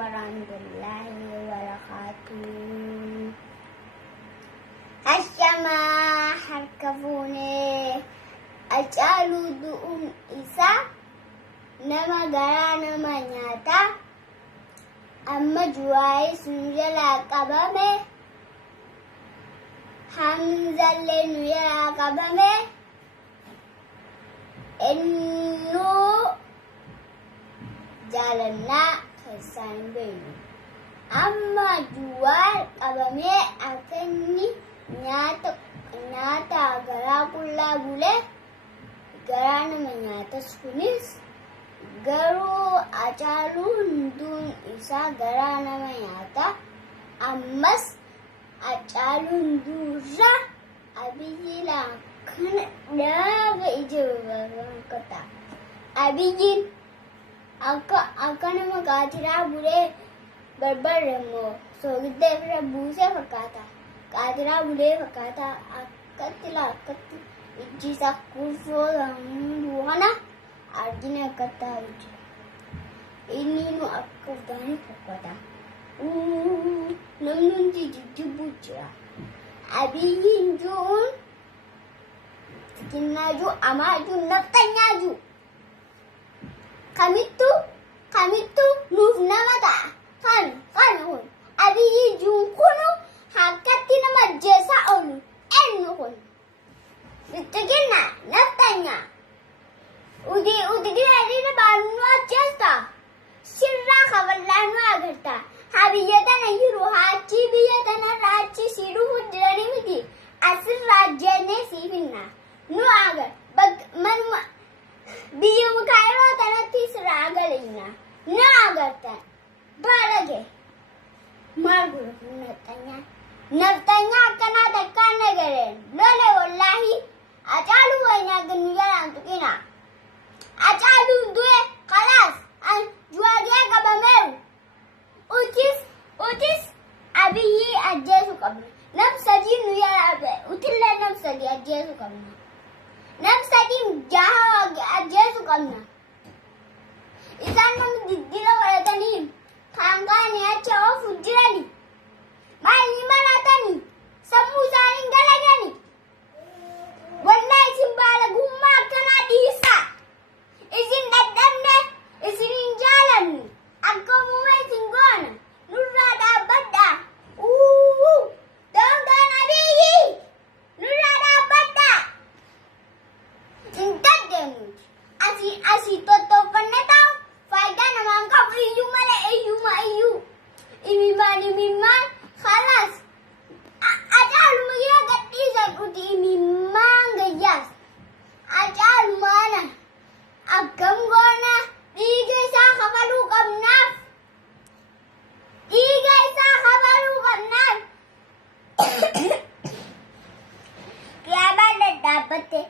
warahmatullahi wabarakatuh. Hashama harkafune Haacaaluu du'uun isaa nama garaa nama nyaata. Amma Juwaayii sun jalaa qabame. Hamzallee nu jalaa qabame. Innuu jaalannaa keessaan hin beeknu. Amma Juwaayii qabamee akka inni nyaata garaa qullaa bulee garaa nama nyaatas kunis garuu Haacaaluu hunduun isaa garaa nama nyaata. Ammas Haacaaluu hunduurra Abiyyi kana dhaaba ija babaakata. Abiyyiin akka nama qaatiraa bulee barbarre immoo soogidda irra buusee fakkaata. Qaatiraa bulee fakkaata. Akkatti ijji isaa kurfoo hunduu kana argina akkatti hojjetu. Inni nu akka utaanii fakkaata. Namni hundi jijjibbuu jira. Abiyyiin jiruun xixinnaa jiru, amaa jiru, naftanyaa jiru. Kamittuu nuuf nama ta'a. Kana kun Abiyyiin jiruun kunu akkatti nama ajjeesaa oolu. Eenyu kun? Xixinnaa naftanyaa. Uti dina baanu ajjeesta. Sirraa kaballaa nu agarta. Haa biyya tana jiru haachi biyya tanarraa achi sii dhufuu jiranii miti. Asirraa ajjeennee sii finna. Nu agar manuma biyya mukaayiroo tanatti sirraa agarina. Nu agartan. Baarage. Maal godhu naftanyaa? Naftanyaa akkanaa takkaan nagareen. Lole wallaahi. Haacaaluu wayinaa gannu jalaan tuqina. Haacaaluu du'e khalaas. Juwaagee qabameeru. Utis Abiyyi ajjeesu qabna. Nam sadii nu yaa utillee nam sadii ajjeesu qabna. Nam sadii jaha ajjeesu qabna. Isaan nama diddila godhatanii kaangaanii acha oofu jirani. Maayini maratanii sammuu isaanii galagani. Wallaahi isin baalagummaa akkanaa dhiisaa. Isin dadhabne isin hin jaalannu. Akkamuma isin goona. Nurraa dhaabbadhaa. Doongaan Abiyyi. Nurraa dhaabbadhaa. Hin daddeemuuti. Asii tottoofanne ta'u faayidaa namaan qabu iyyuu malee iyyuu. Imimmaan khalaas. Haacaaluma yoo gadhiisan uti imimmaan gayyaas. Haacaalumaana akkam goona dhiiga isaa kafaluu qabnaaf. Qiyaabaan daddaabbatte.